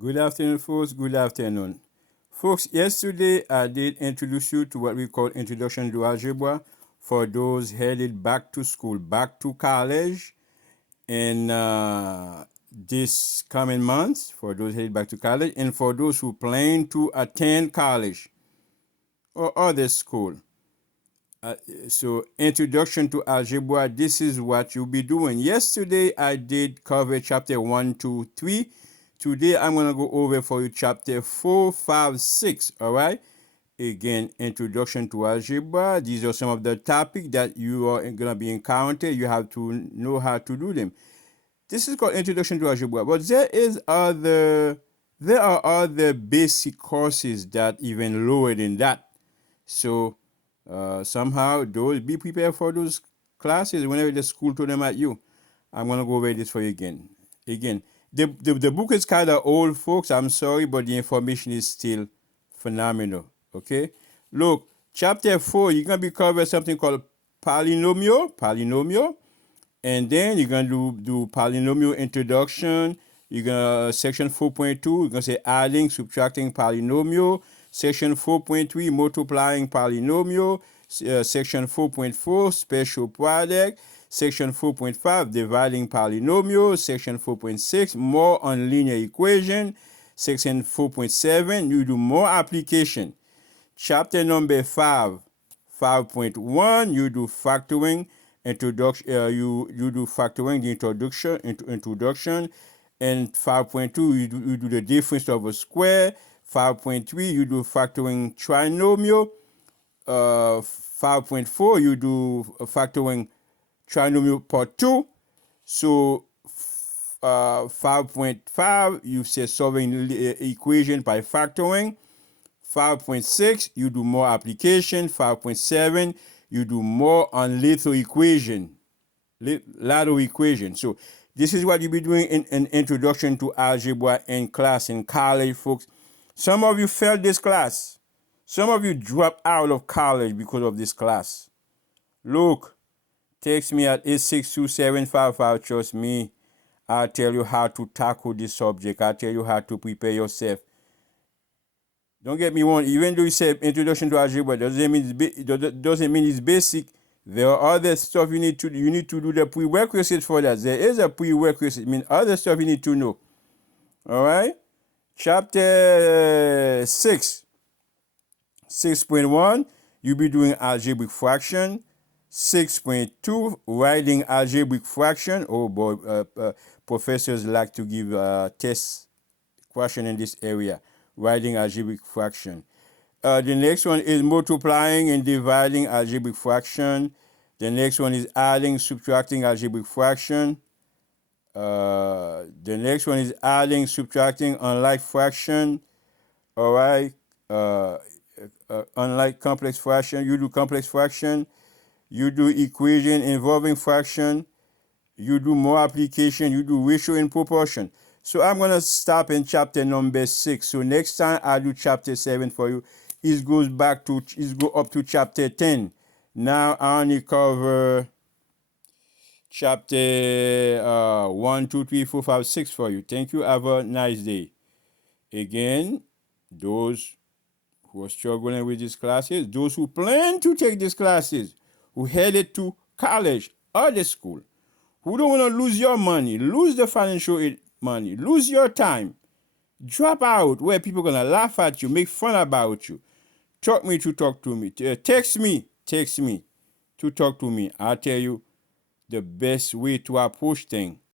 Good afternoon, folks. Good afternoon. Folks, yesterday I did introduce you to what we call Introduction to Algebra for those headed back to school, back to college in this coming months, for those headed back to college, and for those who plan to attend college or other school. Uh, so, Introduction to Algebra, this is what you'll be doing. Yesterday I did cover chapter 1, 2, 3. Today I'm going to go over for you chapter 4, 5, 6. All right. Again, Introduction to Algebra. These are some of the topics that you are going to be encountered. You have to know how to do them. This is called Introduction to Algebra. But there are other basic courses that even lower than that. So somehow those be prepared for those classes whenever the school throw them at you. I'm gonna go over this for you again. The book is kind of old, folks. I'm sorry, but the information is still phenomenal. Okay, look, chapter 4, you're gonna be covering something called polynomial, and then you're gonna do polynomial introduction. You're gonna section 4.2. You're gonna say adding, subtracting polynomial. Section 4.3, multiplying polynomial. Section 4.4, special product. Section 4.5, dividing polynomial. Section 4.6, more on linear equation. Section 4.7, you do more application. Chapter number 5, 5.1, you do factoring. Introduction, you do factoring, the introduction. And 5.2, you do the difference of a square. 5.3, you do factoring trinomial. 5.4, you do factoring trinomial part 2. So 5.5, you say solving equation by factoring. 5.6, you do more application. 5.7, you do more on ladder equation. So this is what you'll be doing in Introduction to Algebra in class, in college, folks. Some of you failed this class. Some of you dropped out of college because of this class. Look, text me at 862-755. Trust me, I'll tell you how to tackle this subject. I'll tell you how to prepare yourself. Don't get me wrong. Even though you said Introduction to Algebra, doesn't mean it's basic. There are other stuff you need to do the prerequisites for that. There is a prerequisite. I mean, other stuff you need to know. All right. Chapter 6, 6.1, you'll be doing algebraic fraction. 6.2, writing algebraic fraction. Oh boy, professors like to give test question in this area, writing algebraic fraction. The next one is multiplying and dividing algebraic fraction. The next one is adding, subtracting algebraic fraction. The next one is adding, subtracting unlike fraction. All right. Unlike complex fraction, you do complex fraction. You do equation involving fraction. You do more application. You do ratio and proportion. So I'm going to stop in chapter number 6. So next time I'll do chapter 7 for you. It go up to chapter 10. Now I only cover chapter 1, 2, 3, 4, 5, 6 for you. Thank you. Have a nice day. Again, those who are struggling with these classes, those who plan to take these classes, who headed to college or the school, who don't want to lose your money, lose the financial aid money, lose your time, drop out where people are going to laugh at you, make fun about you. Talk to me. Text me to talk to me. I'll tell you the best way to approach things.